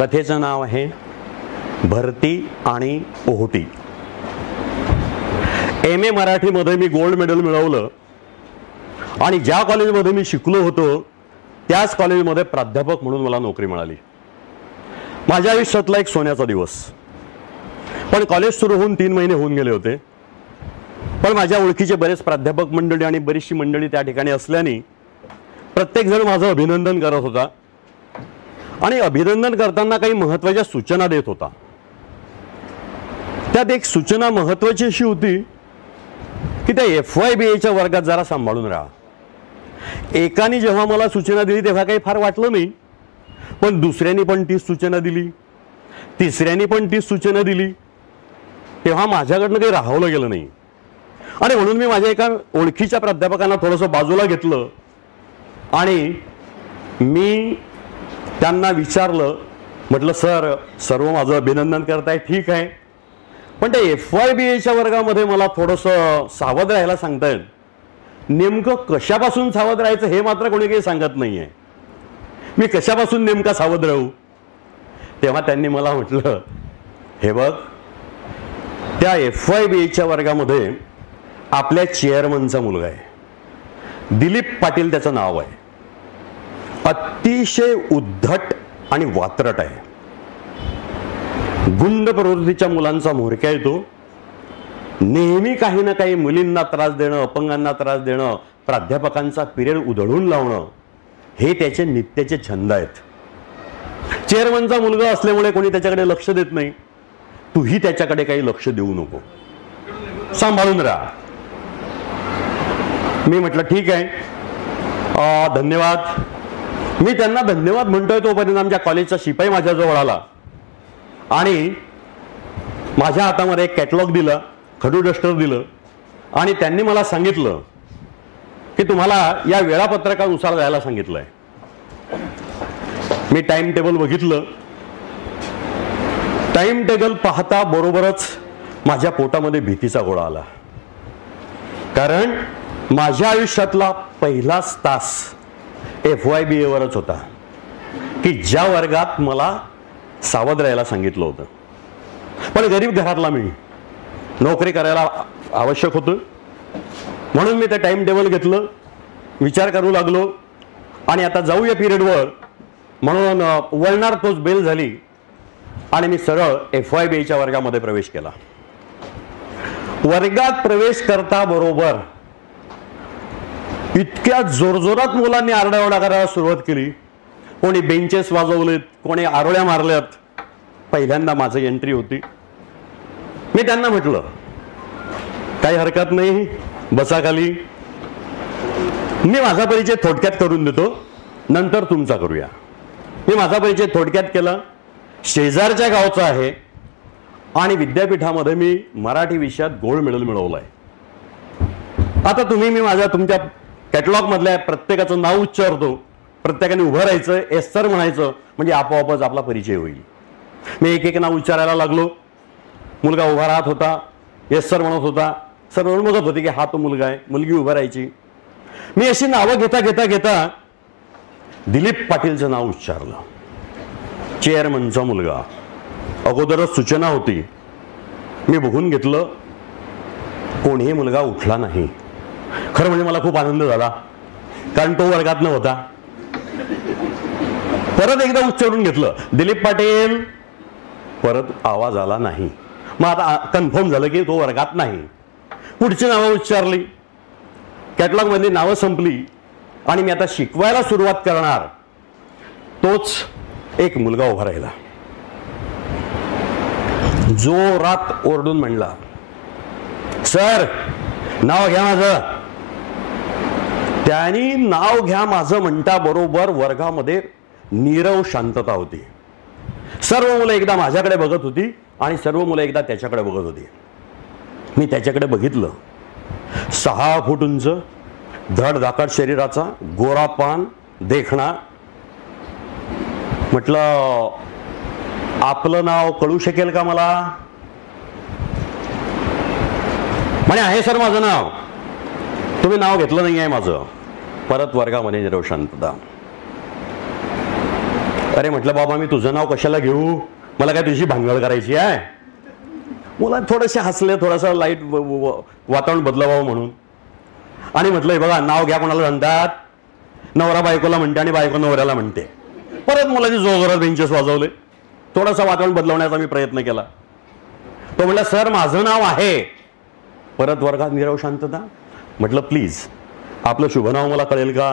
कथेचं नाव आहे भरती आणि ओहोटी. MA मराठीमध्ये मी गोल्ड मेडल मिळवलं आणि ज्या कॉलेजमध्ये मी शिकलो होतो त्याच कॉलेजमध्ये प्राध्यापक म्हणून मला नोकरी मिळाली. माझ्या आयुष्यातला एक सोन्याचा दिवस. पण कॉलेज सुरू होऊन 3 महिने होऊन गेले होते. पण माझ्या ओळखीचे बरेच प्राध्यापक मंडळी आणि बरीचशी मंडळी त्या ठिकाणी असल्याने प्रत्येकजण माझं अभिनंदन करत होता आणि अभिनंदन करताना काही महत्त्वाच्या सूचना देत होता. त्यात एक सूचना महत्त्वाची अशी होती की त्या FYBAच्या वर्गात जरा सांभाळून राहा. एकाने जेव्हा मला सूचना दिली तेव्हा काही फार वाटलं नाही, पण दुसऱ्याने पण तीच सूचना दिली, तिसऱ्याने पण तीच सूचना दिली, तेव्हा माझ्याकडनं काही राहवलं गेलं नाही. आणि म्हणून मी माझ्या एका ओळखीच्या प्राध्यापकांना थोडंसं बाजूला घेतलं आणि मी त्यांना विचारलं, म्हटलं सर, सर्व माझं अभिनंदन करताय ठीक आहे, पण त्या FYBAच्या वर्गामध्ये मला थोडंसं सावध राहायला सांगतायत. नेमकं कशापासून सावध राहायचं हे मात्र कोणी काही सांगत नाहीये. मी कशापासून नेमका सावध राहू? तेव्हा त्यांनी मला म्हटलं, हे बघ, त्या FYBAच्या वर्गामध्ये आपल्या चेअरमनचा मुलगा आहे, दिलीप पाटील त्याचं नाव आहे. अतिशय उद्धट आणि वात्रट आहे. गुंड प्रवृत्तीच्या मुलांचा म्होरक्या येतो. नेहमी काही ना काही मुलींना त्रास देणं, अपंगांना त्रास देणं, प्राध्यापकांचा पिरियड उधळून लावणं हे त्याचे नित्याचे छंद आहेत. चेअरमनचा मुलगा असल्यामुळे कोणी त्याच्याकडे लक्ष देत नाही. तूही त्याच्याकडे काही लक्ष देऊ नको, सांभाळून राहा. मी म्हटलं ठीक आहे, धन्यवाद. मी त्यांना धन्यवाद म्हणतोय तोपर्यंत आमच्या कॉलेजचा शिपाई माझ्याजवळ आला आणि माझ्या हातामध्ये एक कॅटलॉग दिला, खडू डस्टर दिलं आणि त्यांनी मला सांगितलं की तुम्हाला या वेळापत्रकानुसार जायला सांगितलंय. मी टाइम टेबल बघितलं. टाइम टेबल पाहता बरोबरच माझ्या पोटामध्ये भीतीचा गोळा आला. कारण माझ्या आयुष्यातला पहिलाच तास FYBA वरच होता की ज्या वर्गात मला सावध राहायला सांगितलं होतं. पण गरीब घरातला मी, नोकरी करायला आवश्यक होतं, म्हणून मी ते टाइम टेबल घेतलं, विचार करू लागलो आणि आता जाऊया पिरियडवर म्हणून वळणार तोच बेल झाली आणि मी सरळ FYBAच्या वर्गामध्ये प्रवेश केला. वर्गात प्रवेश करता बरोबर इतक्या जोरजोरात मुलांनी आरडाओरडा करायला सुरुवात केली. कोणी बेंचेस वाजवलेत, कोणी आरोळ्या मारल्यात. पहिल्यांदा माझं एंट्री होती. मी त्यांना म्हटलं, काही हरकत नाही, बसा खाली. मी माझा परिचय थोडक्यात करून देतो, नंतर तुमचा करूया. मी माझा परिचय थोडक्यात केला. शेजारच्या गावचा आहे आणि विद्यापीठामध्ये मी मराठी विषयात गोल्ड मेडल मिळवलंय. आता तुम्ही तुमच्या कॅटलॉग मधल्या प्रत्येकाचं नाव उच्चारतो, प्रत्येकाने उभं राहायचं, एस सर म्हणायचं, म्हणजे आपोआपच आपला परिचय होईल. मी एक एक नाव उच्चारायला लागलो. मुलगा उभा राहत होता, एस सर म्हणत होता, सर्व बघत होते की हा तो मुलगा आहे. मुलगी उभा राहायची. मी अशी नावं घेता घेता घेता दिलीप पाटीलचं नाव उच्चारलं. चेअरमनचा मुलगा. अगोदरच सूचना होती. मी बघून घेतलं, कोणीही मुलगा उठला नाही. खरं म्हणजे मला खूप आनंद झाला, कारण तो वर्गात नव्हता. परत एकदा उच्चारून घेतलं, दिलीप पाटील. परत आवाज आला नाही. मग आता कन्फर्म झालं की तो वर्गात नाही. पुढची नावं उच्चारली, कॅटलॉग मधली नावं संपली आणि मी आता शिकवायला सुरुवात करणार. तोच एक मुलगा उभा राहिला. जोरात ओरडून म्हणला, सर, नाव घ्या माझं. त्यांनी नाव घ्या माझं म्हणता बरोबर वर्गामध्ये नीरव शांतता होती. सर्व मुलं एकदा माझ्याकडे बघत होती आणि सर्व मुलं एकदा त्याच्याकडे बघत होती. मी त्याच्याकडे बघितलं. 6 फूट उंच, धडधाकट शरीराचा, गोरा पान, देखणा. म्हटलं, आपलं नाव कळू शकेल का मला? म्हणे, आहे सर माझं नाव. तुम्ही नाव घेतलं नाही आहे माझं. परत वर्गामध्ये नीरव शांतता. अरे म्हटलं बाबा मी तुझं नाव कशाला घेऊ, मला काय तुझी भांगड करायची आहे. मुला थोडेसे हसले, थोडासा लाईट वातावरण बदलावं म्हणून. आणि म्हटलं बघा नाव घ्या कोणाला म्हणतात, नवरा बायकोला म्हणते आणि बायको नवऱ्याला म्हणते. परत मुलाची जोरजोरात बेंचेस वाजवले, थोडासा वातावरण बदलवण्याचा मी प्रयत्न केला. तो म्हटला सर माझं नाव आहे. परत वर्गात निरव शांतता. म्हटलं प्लीज आपलं शुभ नाव मला कळेल का.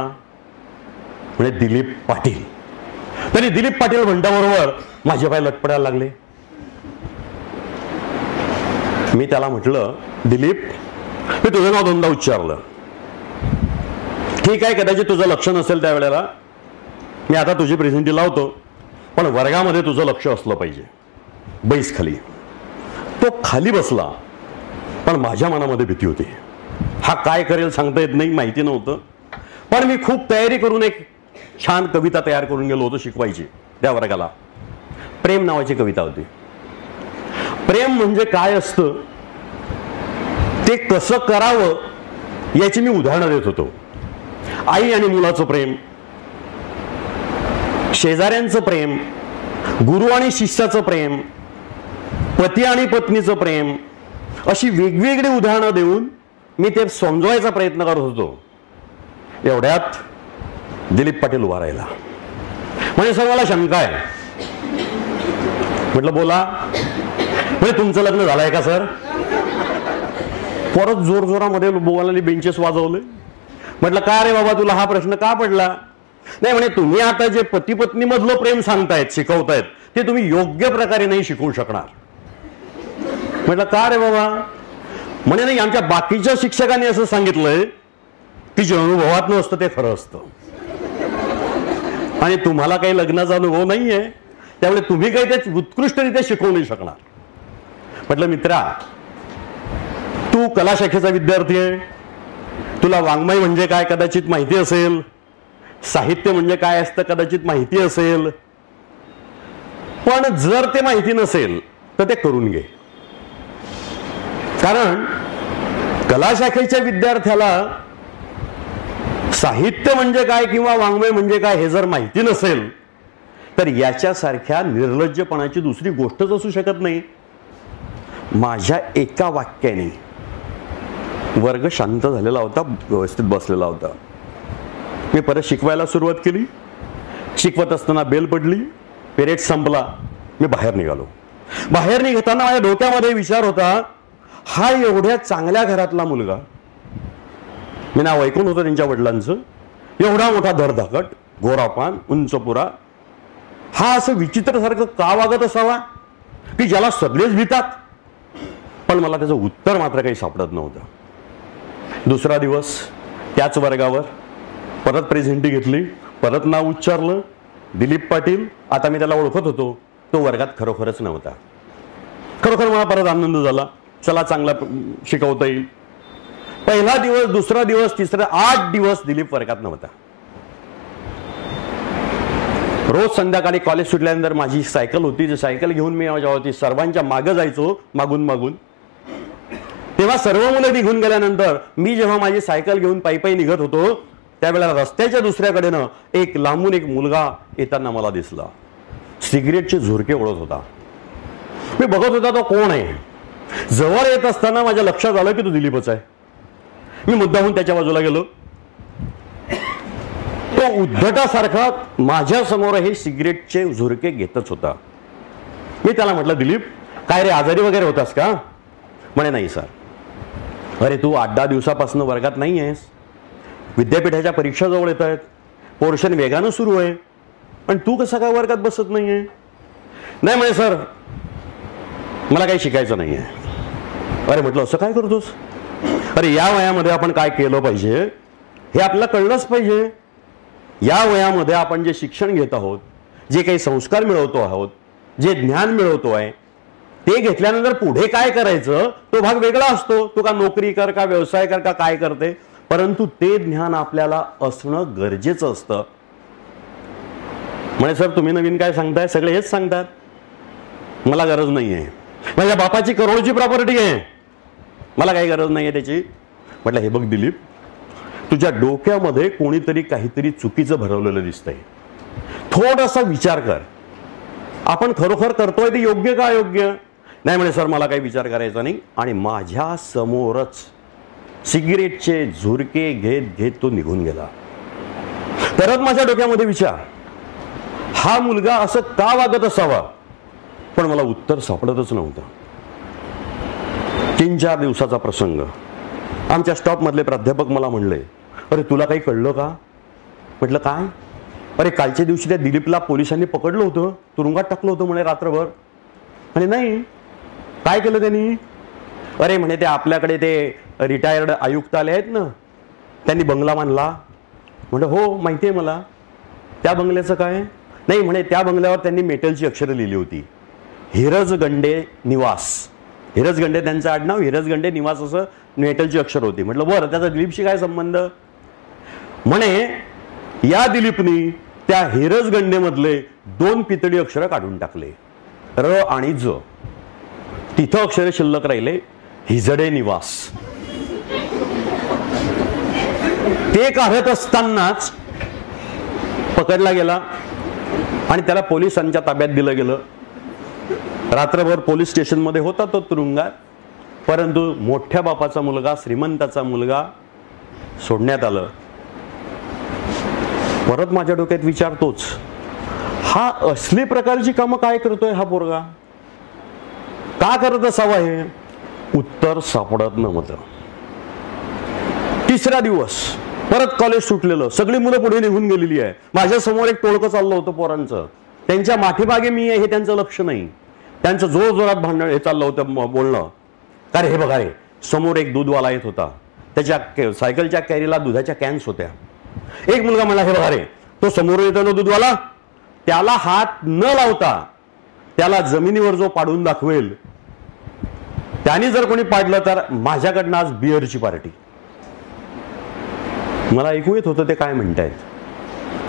म्हणजे दिलीप पाटील. तरी दिलीप पाटील म्हणल्याबरोबर माझे पाय लटपडायला लागले. मी त्याला म्हटलं दिलीप, मी तुझं नाव दोनदा उच्चारलं, ठीक आहे कदाचित तुझं लक्ष नसेल त्यावेळेला, मी आता तुझी प्रेझेंटी लावतो, पण वर्गामध्ये तुझं लक्ष असलं पाहिजे. बैस खाली. तो खाली बसला, पण माझ्या मनामध्ये भीती होती. हा काय करेल सांगता येत नाही, माहिती नव्हतं. पण मी खूप तयारी करून एक छान कविता तयार करून गेलो होतो शिकवायची त्या वर्गाला. प्रेम नावाची कविता होती. प्रेम म्हणजे काय असतं, ते कसं करावं याची मी उदाहरणं देत होतो. आई आणि मुलाचं प्रेम, शेजाऱ्यांचं प्रेम, गुरु आणि शिष्याचं प्रेम, पती आणि पत्नीचं प्रेम, अशी वेगवेगळी उदाहरणं देऊन मी ते समजवायचा प्रयत्न करत होतो. एवढ्यात दिलीप पाटील उभा राहिला. म्हणजे सर मला शंका आहे. म्हटलं बोला. म्हणजे तुमचं लग्न झालंय का सर. परत जोरजोरामध्ये बोलायला बेंचेस वाजवले. म्हटलं का रे बाबा तुला हा प्रश्न का पडला. नाही म्हणे तुम्ही आता जे पती पत्नी मधलं प्रेम सांगतायत शिकवतायत ते तुम्ही योग्य प्रकारे नाही शिकवू शकणार. म्हटलं का रे बाबा. म्हणे नाही आमच्या बाकीच्या शिक्षकांनी असं सांगितलंय की जे अनुभवात नसतं ते खरं असतं, आणि तुम्हाला काही लग्नाचा अनुभव नाहीये त्यामुळे तुम्ही काही ते उत्कृष्टरित्या शिकवू नाही शकणार. म्हटलं मित्रा तू कला शाखेचा विद्यार्थी आहे, तुला वाङ्मय म्हणजे काय कदाचित माहिती असेल, साहित्य म्हणजे काय असतं कदाचित माहिती असेल, पण जर ते माहिती नसेल तर ते करून घे. कारण कला शाखेच्या विद्यार्थ्याला साहित्य म्हणजे काय किंवा वाङ्मय म्हणजे काय हे जर माहिती नसेल तर याच्यासारख्या निर्लज्जपणाची दुसरी गोष्टच असू शकत नाही. माझ्या एका वाक्याने वर्ग शांत झालेला होता, व्यवस्थित बसलेला होता. मी परत शिकवायला सुरुवात केली. शिकवत असताना बेल पडली, पिरियड संपला, मी बाहेर निघालो. बाहेर निघताना माझ्या डोक्यामध्ये विचार होता, हा एवढ्या चांगल्या घरातला मुलगा, मी नाव ऐकून होतं त्यांच्या वडिलांचं, एवढा मोठा धडधाकट, गोरापान, उंचपुरा, हा असं विचित्र सारखं का वागत असावा की ज्याला सगळेच भीतात. पण मला त्याचं उत्तर मात्र काही सापडत नव्हतं. दुसरा दिवस त्याच वर्गावर परत प्रेझेंटी घेतली, परत नाव उच्चारलं, दिलीप पाटील. आता मी त्याला ओळखत होतो, तो वर्गात खरोखरच नव्हता. खरोखर मला परत आनंद झाला, चला चांगला शिकवता येईल. पहिला दिवस, दुसरा दिवस, तिसरा, 8 दिवस दिलीप वर्गात नव्हता. रोज संध्याकाळी कॉलेज सुटल्यानंतर माझी सायकल होती, जी सायकल घेऊन मी माझ्या सर्वांच्या मागे जायचो, मागून मागून. तेव्हा सर्व मुलं निघून गेल्यानंतर मी जेव्हा माझी सायकल घेऊन पायी पायी निघत होतो त्यावेळेला रस्त्याच्या दुसऱ्याकडेनं एक लांबून एक मुलगा येताना मला दिसला. सिगरेटचे झुरके ओढत होता. मी बघत होता तो कोण आहे. जवळ येत असताना माझ्या लक्षात आलं की तो दिलीपच आहे. मी मुद्दामून त्याच्या बाजूला गेलो. तो उद्धटासारखा माझ्या समोर हे सिगरेटचे झुरके घेतच होता. मी त्याला म्हटलं दिलीप काय रे आजारी वगैरे होतास का. म्हणे नाही सर. अरे तू 8-10 दिवसापासून वर्गात नाही आहेस, विद्यापीठाच्या परीक्षा जवळ येत आहेत, पोर्शन वेगानं सुरू आहे, पण तू कसा काय वर्गात बसत नाहीये. नाही म्हणे सर मला काही शिकायचं नाहीये. अरे म्हटलं असं काय करतोस. अरे या वयामध्ये आपण काय केलं पाहिजे हे आपल्याला कळलंच पाहिजे. या वयामध्ये आपण जे शिक्षण घेत आहोत, जे काही संस्कार मिळवतो आहोत, जे ज्ञान मिळवतो आहे, ते घेतल्यानंतर पुढे काय करायचं तो भाग वेगळा असतो. तू का नोकरी कर का व्यवसाय कर का काय करते, परंतु ते ज्ञान आपल्याला असणं गरजेचं असतं. म्हणजे सर तुम्ही नवीन काय सांगताय, सगळे हेच सांगतात, मला गरज नाही आहे, माझ्या बापाची करोडची प्रॉपर्टी आहे, मला काही गरज नाही आहे त्याची. म्हटलं हे बघ दिलीप, तुझ्या डोक्यामध्ये कोणीतरी काहीतरी चुकीचं भरवलेलं दिसतंय. थोडासा विचार कर, आपण खरोखर करतोय ते योग्य का अयोग्य? नाही म्हणे सर मला काही विचार करायचा नाही, आणि माझ्या समोरच सिगरेटचे झुरके घेत घेत तो निघून गेला. परत माझ्या डोक्यामध्ये विचार, हा मुलगा असं का वागत असावा? पण मला उत्तर सापडतच नव्हतं. 3-4 दिवसाचा प्रसंग. आमच्या स्टॉप मधले प्राध्यापक मला म्हणले, अरे तुला काही कळलं का? म्हटलं काय? अरे कालच्या दिवशी त्या दिलीपला पोलिसांनी पकडलं होतं, तुरुंगात टाकलं होतं म्हणे रात्रभर. आणि नाही, काय केलं त्यांनी? अरे म्हणे ते आपल्याकडे ते रिटायर्ड आयुक्त आले आहेत ना, त्यांनी बंगला बांधला. म्हणजे हो माहिती आहे मला. त्या बंगल्याचं काय? नाही म्हणे त्या बंगल्यावर त्यांनी मेटलची अक्षरं लिहिली होती, हिरजगंडे निवास. हिरजगंडे त्यांचं आडनाव, हिरजगंडे निवास असं मेटलची अक्षर होती. म्हटलं बरं, त्याचा दिलीपशी काय संबंध? म्हणे या दिलीपनी त्या हिरजगंडे मधले 2 पितळी अक्षर काढून टाकले, र आणि ज. तिथं अक्षर शिल्लक राहिले, हिजडे निवास. ते काढत असतानाच पकडला गेला आणि त्याला पोलिसांच्या ताब्यात दिलं गेलं. रात्रभर पोलीस स्टेशन मध्ये होता तो तुरुंगात. परंतु मोठ्या बापाचा मुलगा, श्रीमंताचा मुलगा सोडण्यात आलं. परत माझ्या डोक्यात विचारतोच, हा असली प्रकारची कामं काय करतोय हा पोरगा? का करत असावा? हे उत्तर सापडत नव्हतं. 3रा दिवस परत कॉलेज सुटलेलं, सगळी मुलं पुढे निघून गेलेली आहे. माझ्या समोर एक टोळकं चाललं होतं पोरांचं. त्यांच्या माठीमागे मी आहे हे त्यांचं लक्ष नाही. त्यांचं जोर जोरात भांडण हे चाललं होतं, बोलणं. का रे हे बघा रे, समोर एक दूधवाला येत होता, त्याच्या सायकलच्या कॅरीला दुधाच्या कॅन्स होत्या. एक मुलगा म्हणला, हे बघा रे, तो समोर येतो ना दूधवाला, त्याला हात न लावता त्याला जमिनीवर जो पाडून दाखवेल, त्याने जर कोणी पाडलं तर माझ्याकडनं आज बिअरची पार्टी. मला ऐकू येत होतं ते काय म्हणतायत.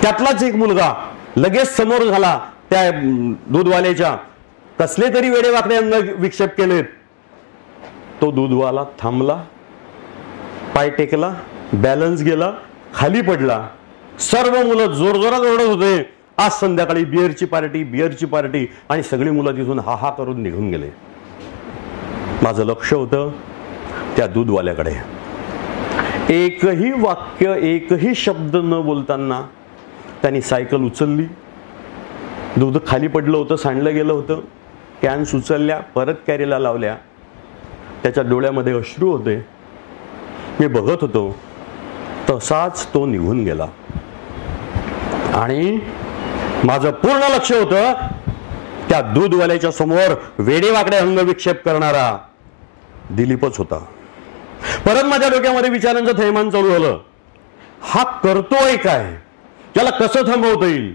त्यातलाच एक मुलगा लगेच समोर झाला, त्या दूधवाल्याच्या कसले तरी वेडेवाकडे अंग विक्षेप केलेत. तो दूधवाला थांबला, पाय टेकला, बॅलन्स गेला, खाली पडला. सर्व मुलं जोरजोरात ओरडत होते, आज संध्याकाळी बिअरची पार्टी, बिअरची पार्टी. आणि सगळी मुलं तिथून हा हा करून निघून गेले. माझं लक्ष होतं त्या दूधवाल्याकडे. एकही वाक्य, एकही शब्द न बोलताना त्यांनी सायकल उचलली. दूध खाली पडलं होतं, सांडलं गेलं होतं. कॅन्स उचलल्या, परत कॅरीला लावल्या. त्याच्या डोळ्यामध्ये अश्रू होते. मी बघत होतो, तसाच तो निघून गेला. आणि माझं पूर्ण लक्ष होतं त्या दूधवाल्याच्या समोर वेडेवाकडे अंगविक्षेप करणारा दिलीपच होता. परत माझ्या डोक्यामध्ये विचारांचं थैमान चालू झालं. हा करतोय काय? त्याला कसं थांबवता येईल?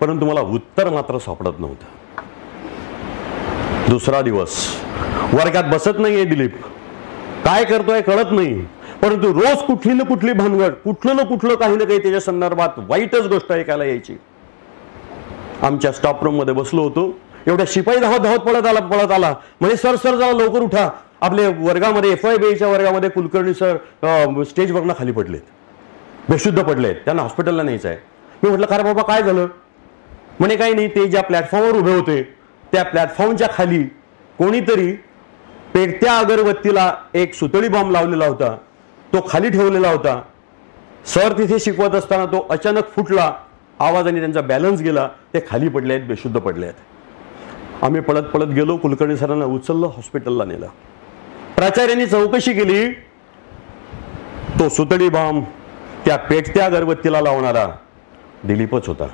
परंतु मला उत्तर मात्र सापडत नव्हतं. 2रा दिवस वर्गात बसत नाहीये दिलीप. काय करतोय कळत नाही. परंतु रोज कुठली ना कुठली भानगड, कुठलं ना कुठलं काही ना काही त्याच्या संदर्भात वाईटच गोष्ट ऐकायला यायची. आमच्या स्टॉप रूम मध्ये बसलो होतो, एवढ्या शिपाई धावत धावत पळत आला. म्हणजे सर जरा लवकर उठा, आपल्या वर्गामध्ये FYBच्या वर्गामध्ये कुलकर्णी सर स्टेजवरनं खाली पडलेत, बेशुद्ध पडलेत, त्यांना हॉस्पिटलला न्यायचं आहे. मी म्हटलं का बाबा काय झालं? म्हणे काही नाही, ते ज्या प्लॅटफॉर्मवर उभे होते त्या प्लॅटफॉर्मच्या खाली कोणीतरी पेटत्या अगरबत्तीला एक सुतळी बॉम्ब लावलेला होता, तो खाली ठेवलेला होता. सर तिथे शिकवत असताना तो अचानक फुटला, आवाजाने त्यांचा बॅलन्स गेला, ते खाली पडले आहेत, बेशुद्ध पडले आहेत. आम्ही पळत पळत गेलो, कुलकर्णी सरांना उचललं, हॉस्पिटलला नेलं. प्राचार्यांनी चौकशी केली, तो सुतळी बॉम्ब त्या पेटत्या अगरबत्तीला लावणारा दिलीपच होता.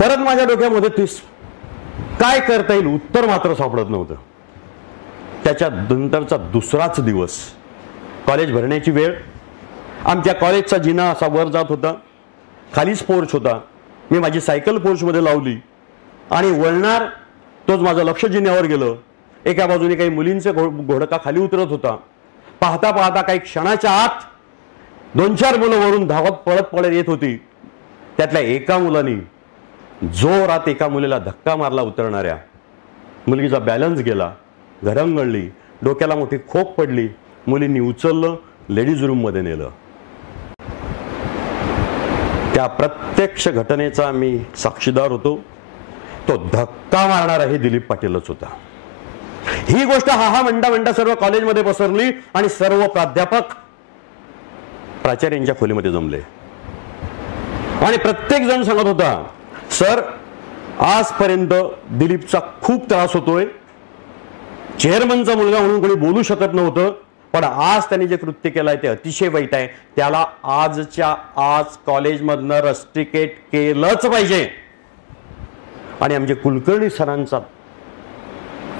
परत माझ्या डोक्यामध्ये काय करता येईल उत्तर मात्र सापडत नव्हतं. त्याच्या नंतरचा 2राच दिवस, कॉलेज भरण्याची वेळ. आमच्या कॉलेजचा जिना असा वर जात होता, खालीच पोर्च होता. मी माझी सायकल पोर्चमध्ये लावली आणि वळणार तोच माझं लक्ष जिन्यावर गेलं. एका बाजूने काही मुलींचे घोडका खाली उतरत होता. पाहता पाहता काही क्षणाच्या आत 2-4 मुलं वरून धावत पळत येत होती. त्यातल्या एका मुलाने जोरात एका मुलीला धक्का मारला. उतरणाऱ्या मुलगीचा बॅलन्स गेला, घरंगळली, डोक्याला मोठी खोक पडली. मुलींनी उचललं, लेडीज रूम मध्ये नेलं. त्या प्रत्यक्ष घटनेचा मी साक्षीदार होतो. तो धक्का मारणारा हे दिलीप पाटीलच होता. ही गोष्ट हा म्हणता सर्व कॉलेजमध्ये पसरली आणि सर्व प्राध्यापक प्राचार्यांच्या खोलीमध्ये जमले आणि प्रत्येक जण सांगत होता, सर आजपर्यंत दिलीपचा खूप त्रास होतोय, चेअरमनचा मुलगा म्हणून कोणी बोलू शकत नव्हतं, पण आज त्यांनी जे कृत्य केलंय ते अतिशय वाईट आहे. त्याला आजच्या आज कॉलेजमधनं रस्टिकेट केलंच पाहिजे. आणि आमचे कुलकर्णी सरांचा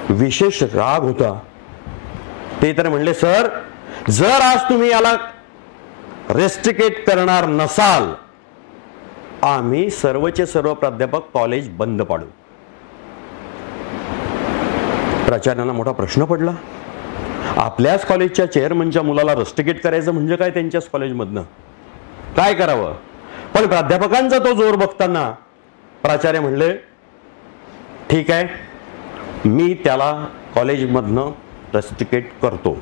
विशेष राग होता. ते तर म्हणले, सर जर आज तुम्ही याला रेस्ट्रिकेट करणार नसाल, आम्ही सर्वचे सर्व प्राध्यापक कॉलेज बंद पाडू. प्राचार्यांना मोठा प्रश्न पडला. आपल्याच कॉलेजच्या चेअरमनच्या मुलाला रेस्ट्रिकेट करायचं म्हणजे काय, त्यांच्याच कॉलेजमधनं काय करावं. पण प्राध्यापकांचा तो जोर बघताना प्राचार्य म्हणले, ठीक आहे, मी त्याला कॉलेजमधनं रेस्ट्रिकेट करतो,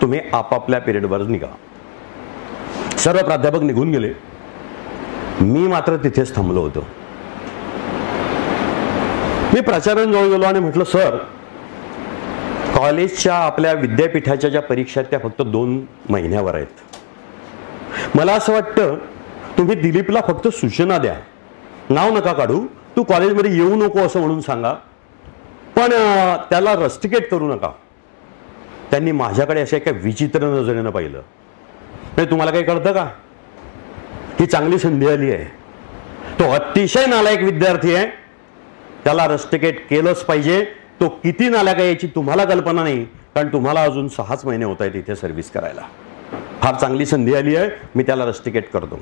तुम्ही आपापल्या पिरियडवर निघा. सर्व प्राध्यापक निघून गेले. मी मात्र तिथेच थांबलो होतो. मी प्राचार्यांजवळ गेलो आणि म्हटलं, सर कॉलेजच्या आपल्या विद्यापीठाच्या ज्या परीक्षा आहेत त्या फक्त 2 महिन्यावर आहेत. मला असं वाटतं तुम्ही दिलीपला फक्त सूचना द्या, नाव नका काढू, तू कॉलेजमध्ये येऊ नको असं म्हणून सांगा, पण त्याला रस्टिकेट करू नका. त्यांनी माझ्याकडे अशा एका विचित्र नजरेनं पाहिलं. नाही, तुम्हाला काही कळतं का, ही चांगली संधी आली आहे, तो अतिशय नालायक विद्यार्थी आहे, त्याला रस्टिकेट केलंच पाहिजे. तो किती नालायक आहे याची तुम्हाला कल्पना नाही, कारण तुम्हाला अजून 6च महिने होत आहेत इथे सर्व्हिस करायला. फार चांगली संधी आली आहे, मी त्याला रस्टिकेट करतो.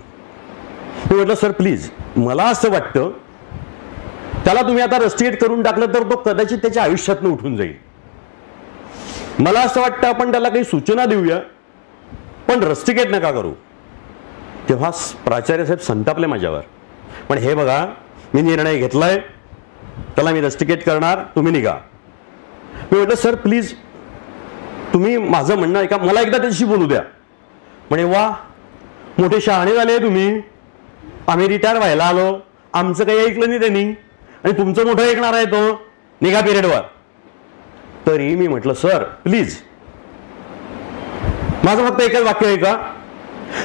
मी म्हटलं, सर प्लीज, मला असं वाटतं त्याला तुम्ही आता रस्टिकेट करून टाकलं तर तो कदाचित त्याच्या आयुष्यातनं उठून जाईल. मला असं वाटतं आपण त्याला काही सूचना देऊया, पण रस्टिकेट नका करू. तेव्हा प्राचार्य साहेब संतापले माझ्यावर. पण हे बघा, मी निर्णय घेतलाय, त्याला मी रस्टिकेट करणार, तुम्ही निघा. मी म्हटलं, सर प्लीज तुम्ही माझं म्हणणं ऐका, मला एकदा त्याच्याशी बोलू द्या. म्हणे, वा मोठे शहाणे झाले तुम्ही, आम्ही रिटायर व्हायला आलो, आमचं काही ऐकलं नाही त्यांनी आणि तुमचं मोठं ऐकणार आहे तो, निघा पिरियडवर. तरी मी म्हटलं, सर प्लीज, माझं फक्त एकच वाक्य आहे का,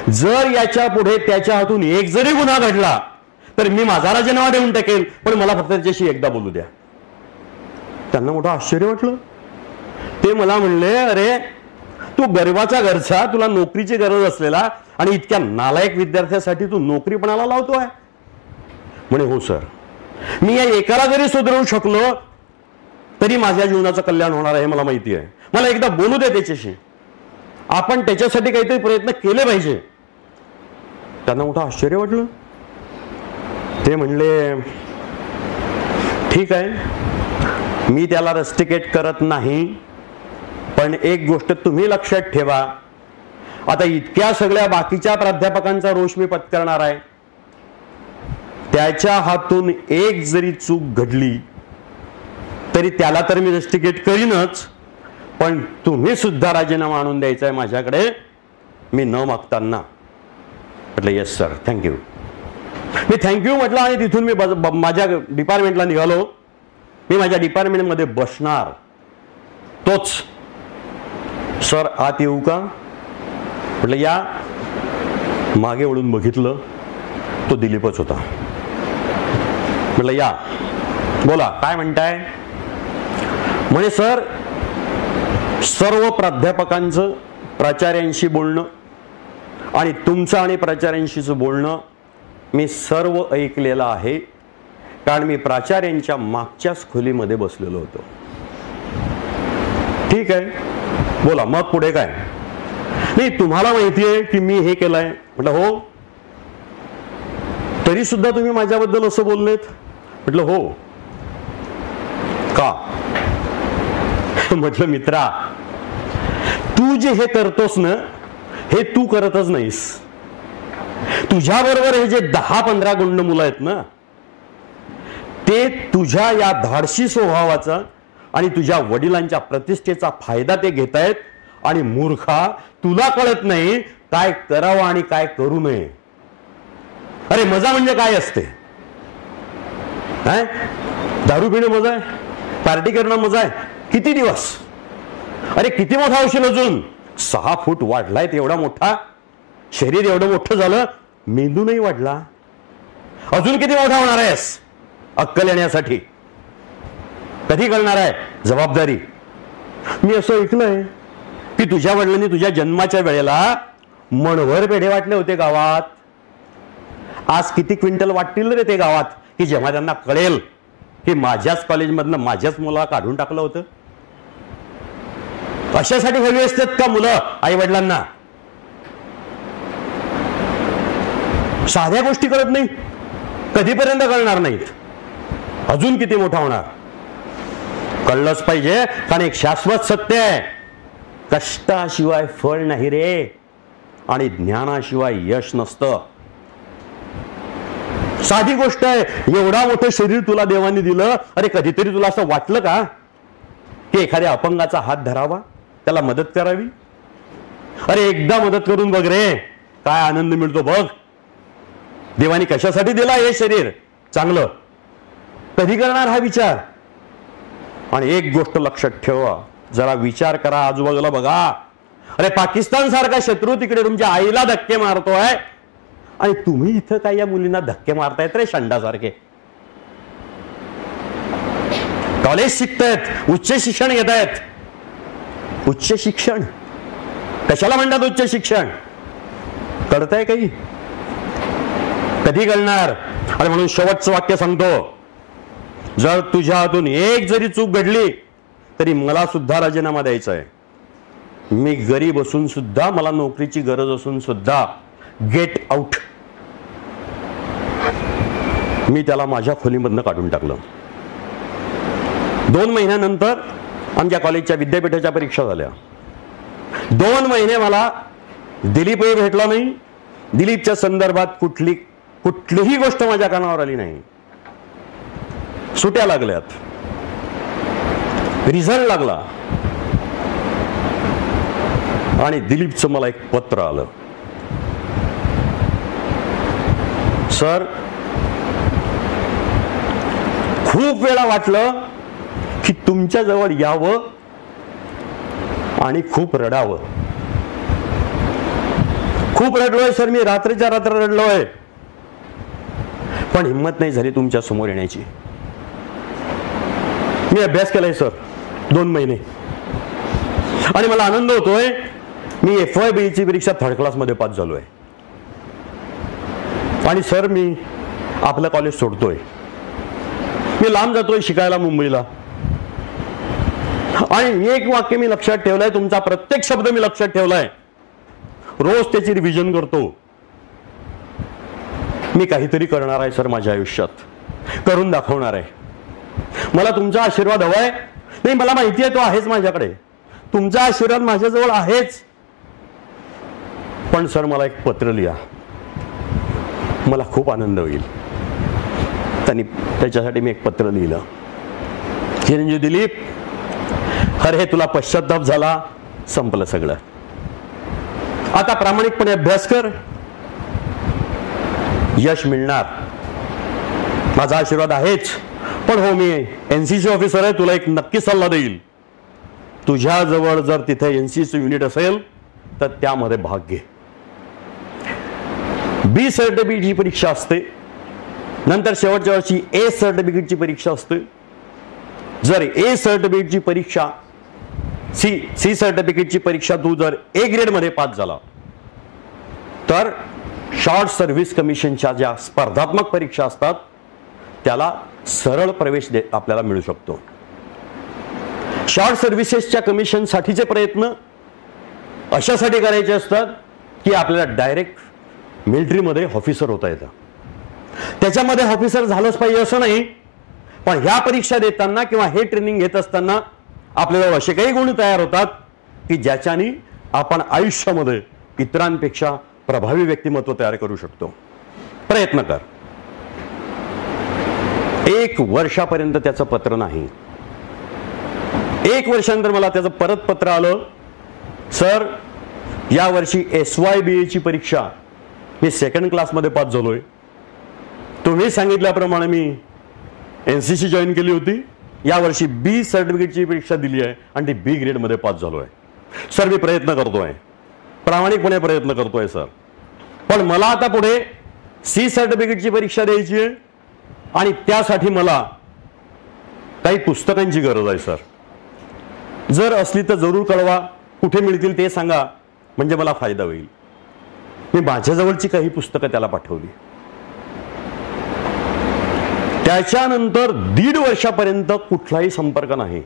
जर याच्या पुढे त्याच्या हातून एक जरी गुन्हा घडला तर मी माझा राजीनामा देऊन टाकेल, पण मला फक्त त्याच्याशी एकदा बोलू द्या. त्यांना मोठं आश्चर्य वाटलं. ते मला म्हणले, अरे तू गरिबाचा घरचा, तुला नोकरीची गरज असलेला आणि इतक्या नालायक विद्यार्थ्यासाठी तू नोकरीपणाला लावतोय. म्हणे, हो सर, मी या एकाला जरी सुधारू शकलो तरी माझ्या जीवनाचं कल्याण होणार आहे, मला माहिती आहे. मला एकदा बोलू दे त्याच्याशी, आपण त्याच्यासाठी काहीतरी प्रयत्न केले पाहिजे. त्यांना मोठं आश्चर्य वाटलं. ते म्हणले, ठीक आहे, मी त्याला रस्टिकेट करत नाही, पण एक गोष्ट तुम्ही लक्षात ठेवा, आता इतक्या सगळ्या बाकीच्या प्राध्यापकांचा रोष मी पत्करणार आहे, त्याच्या हातून एक जरी चूक घडली तरी त्याला तर मी रस्टिकेट करीनच, पण तुम्ही सुद्धा राजीनामा आणून द्यायचा आहे माझ्याकडे, मी न मागताना. म्हटलं, येस सर, थँक्यू. मी थँक्यू म्हटलं आणि तिथून मी माझ्या डिपार्टमेंटला निघालो. मी माझ्या डिपार्टमेंटमध्ये बसणार तोच, सर आत येऊ का, म्हटलं या. मागे वळून बघितलं, तो दिलीपच होता. म्हटलं, या बोला, काय म्हणताय. म्हणे, सर सर्व प्राध्यापकांचं प्राचार्यांशी बोलणं आणि तुमचं आणि प्राचार्यांशीचं बोलणं मी सर्व ऐकलेलं आहे, कारण मी प्राचार्यांच्या मागच्याच खोलीमध्ये बसलेलो होतो. ठीक आहे, बोला मग पुढे काय. नाही, तुम्हाला माहिती आहे की मी हे केलंय. म्हटलं, हो. तरी सुद्धा तुम्ही माझ्याबद्दल असं बोललेत. म्हटलं, हो. का. म्हटलं, मित्रा, तू जे हे करतोस ना, हे तू करतच नाहीस. तुझ्या बरोबर हे जे 10-15 गुंड मुलं आहेत ना, ते तुझ्या या धाडसी स्वभावाचा आणि तुझ्या वडिलांच्या प्रतिष्ठेचा फायदा ते घेत आहेत. आणि मूर्खा, तुला कळत नाही काय करावं आणि काय करू नये. अरे मजा म्हणजे काय असते? दारू पिणं मजा आहे? पार्टी करणं मजा आहे? किती दिवस? अरे किती मोठा होशील अजून? 6 फूट वाढलाय एवढा मोठा, शरीर एवढं मोठं झालं, मेंदू नाही वाढला. अजून किती मोठा होणार आहेस अक्कल येण्यासाठी? कधी करणार आहे जबाबदारी? मी असं ऐकलंय की तुझ्या वडिलांनी तुझ्या जन्माच्या वेळेला मनभर पेढे वाटले होते गावात. आज किती क्विंटल वाटतील रे ते गावात, की जेव्हा त्यांना कळेल की माझ्याच कॉलेजमधनं माझ्याच मुलाला काढून टाकलं होतं. अशासाठी हवी असतात का मुलं आई वडिलांना? साध्या गोष्टी करत नाही, कधीपर्यंत कळणार नाहीत, अजून किती मोठा होणार? कळलंच पाहिजे, कारण एक शाश्वत सत्य आहे, कष्टाशिवाय फळ नाही रे, आणि ज्ञानाशिवाय यश नसतं. साधी गोष्ट आहे, एवढा मोठं शरीर तुला देवाने दिलं. अरे कधीतरी तुला असं वाटलं का की एखाद्या अपंगाचा हात धरावा, त्याला मदत करावी? अरे एकदा मदत करून बघ रे, काय आनंद मिळतो बघ. देवाने कशासाठी दिला हे शरीर चांगलं? कधी करणार हा विचार? आणि एक गोष्ट लक्षात ठेवा, जरा विचार करा, आजूबाजूला बघा. अरे पाकिस्तान सारखा शत्रू तिकडे तुमच्या आईला धक्के मारतोय, आणि तुम्ही इथं काय या मुलींना धक्के मारतायत रे शंडासारखे? कॉलेज शिकतायत, उच्च शिक्षण घेत आहेत. उच्च शिक्षण कशाला म्हणतात उच्च शिक्षण? कळतंय काही? कधी कळणार? आणि म्हणून शेवटचं वाक्य सांगतो, जर तुझ्या हातून एक जरी चूक घडली तरी मला सुद्धा राजीनामा द्यायचा आहे. मी गरीब असून सुद्धा, मला नोकरीची गरज असून सुद्धा, गेट आउट. मी त्याला माझ्या खोलीमधनं काढून टाकलं. 2 महिन्यानंतर आमच्या कॉलेजच्या विद्यापीठाच्या परीक्षा झाल्या. 2 महिने मला दिलीपही भेटला नाही. दिलीपच्या संदर्भात कुठलीही गोष्ट माझ्या कानावर आली नाही. सुट्या लागल्यात, रिझल्ट लागला, आणि दिलीपचं मला एक पत्र आलं. सर, खूप वेळा वाटलं की तुमच्या जवळ यावं आणि खूप रडावं. खूप रडलोय सर, मी रात्रीच्या रात्र रडलोय, पण हिंमत नाही झाली तुमच्या समोर येण्याची. मी अभ्यास केलाय सर 2 महिने, आणि मला आनंद होतोय, मी FYBE ची परीक्षा 3rd क्लासमध्ये पास झालोय. आणि सर मी आपलं कॉलेज सोडतोय, मी लांब जातोय शिकायला मुंबईला. आणि एक वाक्य मी लक्षात ठेवलंय, तुमचा प्रत्येक शब्द मी लक्षात ठेवलाय, रोज त्याची रिव्हिजन करतो. मी काहीतरी करणार आहे सर माझ्या आयुष्यात, करून दाखवणार आहे. मला तुमचा आशीर्वाद हवाय. नाही, मला माहिती आहे तो आहेच माझ्याकडे, तुमचा आशीर्वाद माझ्याजवळ आहेच. पण सर मला एक पत्र लिहा, मला खूप आनंद होईल. त्याच्यासाठी मी एक पत्र लिहिलं. चिरंजीव दिलीप, अरे तुला पश्चाताप झाला, संपलं सगळं. आता प्रामाणिकपणे अभ्यास कर, यश मिळणार, माझा आशीर्वाद आहेच. पण हो, मी NCC ऑफिसर आहे, तुला एक नक्की सल्ला देईल. तुझ्याजवळ जर तिथे NCC युनिट असेल तर त्यामध्ये भाग घे. B सर्टिफिकेटची परीक्षा असते, नंतर शेवटच्या वर्षी A सर्टिफिकेटची परीक्षा असते. जर A सर्टिफिकेटची परीक्षा, C सर्टिफिकेटची परीक्षा तू जर A ग्रेड मध्ये पास झाला तर शॉर्ट सर्व्हिस कमिशनच्या ज्या स्पर्धात्मक परीक्षा असतात त्याला सरळ प्रवेश आपल्याला मिळू शकतो. शॉर्ट सर्व्हिसेसच्या कमिशन साठीचे प्रयत्न अशासाठी करायचे असतात की आपल्याला डायरेक्ट मिलिटरीमध्ये ऑफिसर होता येतं. त्याच्यामध्ये ऑफिसर झालंच पाहिजे असं नाही, पण ह्या परीक्षा देताना किंवा हे ट्रेनिंग घेत असताना आपल्याला असे काही गुण तयार होतात की ज्याच्याने आपण आयुष्यामध्ये इतरांपेक्षा प्रभावी व्यक्तिमत्व तयार करू शकतो. प्रयत्न कर. 1 वर्षापर्यंत त्याचं पत्र नाही. 1 वर्षानंतर मला त्याचं परत पत्र आलं, सर या वर्षी SYBA ची परीक्षा मी 2nd क्लासमध्ये पास झालोय, तुम्ही सांगितल्याप्रमाणे मी एनसीसी जॉईन केली होती. यावर्षी बी सर्टिफिकेटची परीक्षा दिली आहे आणि ती बी ग्रेडमध्ये पास झालो आहे. सर मी प्रयत्न करतोय, प्रामाणिकपणे प्रयत्न करतोय सर. पण मला आता पुढे सी सर्टिफिकेटची परीक्षा द्यायची आहे आणि त्यासाठी मला काही पुस्तकांची गरज आहे सर. जर असली तर जरूर कळवा, कुठे मिळतील ते सांगा, म्हणजे मला फायदा होईल. मी माझ्याजवळची काही पुस्तकं त्याला पाठवली. त्याच्यानंतर 1.5 वर्षापर्यंत कुठलाही संपर्क नाही.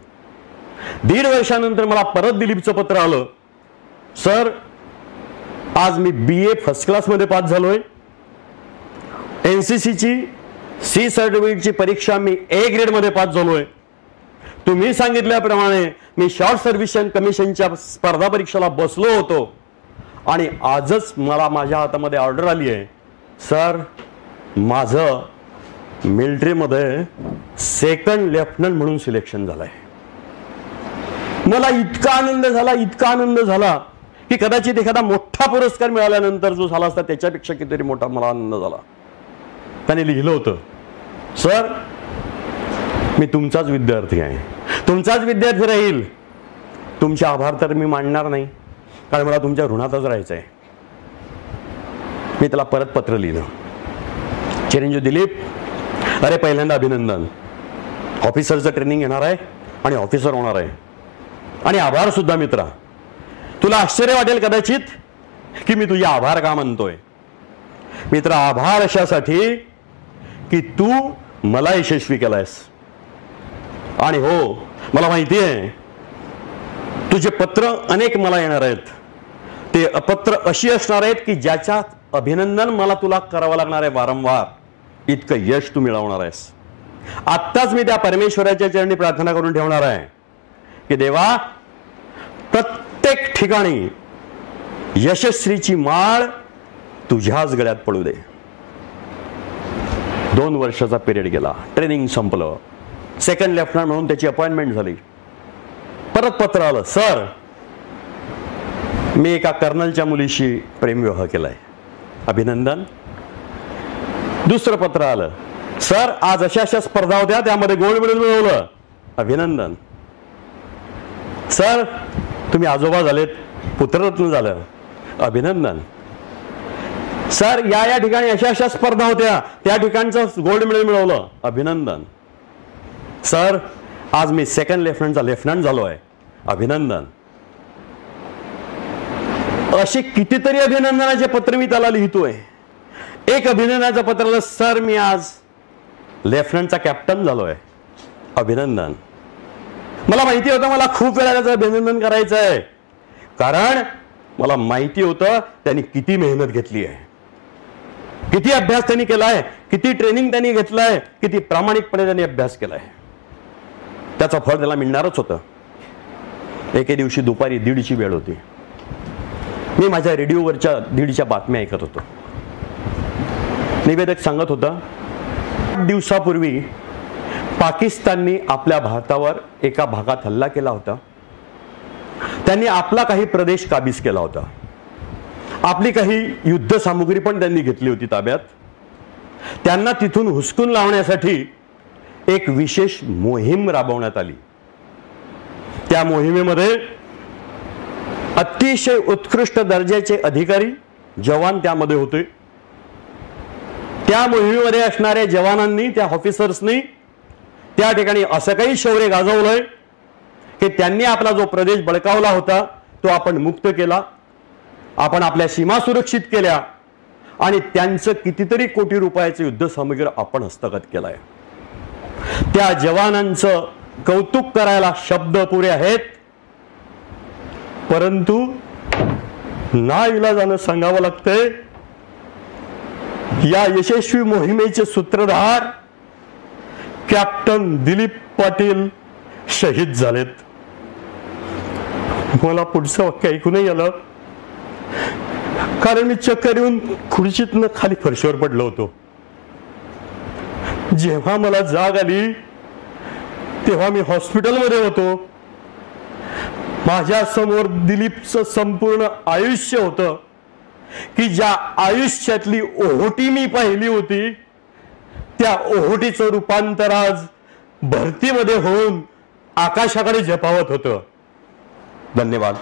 1.5 वर्षानंतर मला परत दिलीपचं पत्र आलं, सर आज मी BA फर्स्ट क्लासमध्ये पास झालोय. एनसीसीची सी सर्टिफिकेटची परीक्षा मी A ग्रेडमध्ये पास झालोय. तुम्ही सांगितल्याप्रमाणे मी शॉर्ट सर्व्हिस कमिशनच्या स्पर्धा परीक्षेला बसलो होतो आणि आजच मला माझ्या हातामध्ये ऑर्डर आली आहे, सर माझं मिलिटरीमध्ये सेकंड लेफ्टनंट म्हणून सिलेक्शन झालंय. मला इतका आनंद झाला की कदाचित एखादा मोठा पुरस्कार मिळाल्यानंतर जो झाला असता त्याच्यापेक्षा कितीतरी मोठा मला आनंद झाला. त्याने लिहिलं होतं, सर मी तुमचाच विद्यार्थी आहे, तुमचाच विद्यार्थी राहील. तुमचे आभार तर मी मानणार नाही, कारण मला तुमच्या ऋणातच राहायचं आहे. मी त्याला परत पत्र लिहिलं, चिरंजीव दिलीप, अरे पहिल्यांदा अभिनंदन, ऑफिसरचं ट्रेनिंग घेणार आहे आणि ऑफिसर होणार आहे. आणि आभार सुद्धा मित्रा, तुला आश्चर्य वाटेल कदाचित की मी तुझे आभार का मानतोय. मित्रा आभार अशासाठी की तू मला यशस्वी केलायस. आणि हो मला माहिती आहे तुझे पत्र अनेक मला येणार आहेत. ते पत्र अशी असणार आहेत की ज्याच्यात अभिनंदन मला तुला करावं लागणार आहे वारंवार, इतकं यश तू मिळवणार आहेस. आत्ताच मी त्या परमेश्वराच्या चरणी प्रार्थना करून ठेवणार आहे की देवा प्रत्येक ठिकाणी यशस्वीची माळ तुझ्याच गळ्यात पडू दे. 2 वर्षाचा पिरियड गेला, ट्रेनिंग संपलं, सेकंड लेफ्टनंट म्हणून त्याची अपॉइंटमेंट झाली. परत पत्र आलं, सर मी एका कर्नलच्या मुलीशी प्रेमविवाह केलाय, अभिनंदन. दुसरं पत्र आलं, सर आज अशा स्पर्धा होत्या त्यामध्ये गोल्ड मेडल मिळवलं, अभिनंदन. सर तुम्ही आजोबा झालेत, पुत्ररत्न झालं, अभिनंदन. सर या ठिकाणी अशा स्पर्धा होत्या त्या ठिकाणचं गोल्ड मेडल मिळवलं, अभिनंदन. सर आज मी सेकंड लेफ्टनंटचा लेफ्टनंट झालो आहे, अभिनंदन. असे कितीतरी अभिनंदनाचे पत्र मी त्याला लिहितोय. एक अभिनंदनाचं पत्र आलं, सर मी आज लेफ्टनंटचा कॅप्टन झालोय, अभिनंदन. मला माहिती होतं मला खूप वेळा त्याचं अभिनंदन करायचं आहे, कारण मला माहिती होतं त्यांनी किती मेहनत घेतली आहे, किती अभ्यास त्यांनी केलाय, किती ट्रेनिंग त्यांनी घेतलंय, किती प्रामाणिकपणे त्यांनी अभ्यास केलाय. त्याचं फळ त्याला मिळणारच होतं. एके दिवशी दुपारी 1:30ची वेळ होती. मी माझ्या रेडिओवरच्या 1:30च्या बातम्या ऐकत होतो. निवेदक सांगत होता, दिवसापूर्वी पाकिस्तानने आपल्या भारतावर एका भागात हल्ला केला होता. त्यांनी आपला काही प्रदेश काबीज केला होता. आपली काही युद्ध सामुग्री पण त्यांनी घेतली होती ताब्यात. त्यांना तिथून हुसकून लावण्यासाठी एक विशेष मोहीम राबवण्यात आली. त्या मोहिमेमध्ये अतिशय उत्कृष्ट दर्जाचे अधिकारी जवान त्यामध्ये होते. त्या मोहिमेमध्ये असणाऱ्या जवानांनी, त्या ऑफिसर्सनी त्या ठिकाणी असं काही शौर्य गाजवलंय की त्यांनी आपला जो प्रदेश बळकावला होता तो आपण मुक्त केला, आपण आपल्या सीमा सुरक्षित केल्या आणि त्यांचं कितीतरी कोटी रुपयाचं युद्ध सामग्री आपण हस्तगत केलाय. त्या जवानांचं कौतुक करायला शब्द पुरे आहेत, परंतु नाइलाजानं सांगावं लागतंय या यशस्वी मोहिमेचे सूत्रधार कॅप्टन दिलीप पाटील शहीद झालेत. मला पुढचं वाक्य ऐकू नाही आलं, कारण मी चक्कर येऊन खुर्चीतनं खाली फरशीवर पडलो होतो. जेव्हा मला जाग आली तेव्हा मी हॉस्पिटलमध्ये होतो. माझ्या समोर दिलीपचं संपूर्ण आयुष्य होतं की ज्या आयुष्यातली ओहोटी मी पाहिली होती त्या ओहोटीचं रूपांतर आज भरतीमध्ये होऊन आकाशाकडे झेपावत होतं. धन्यवाद.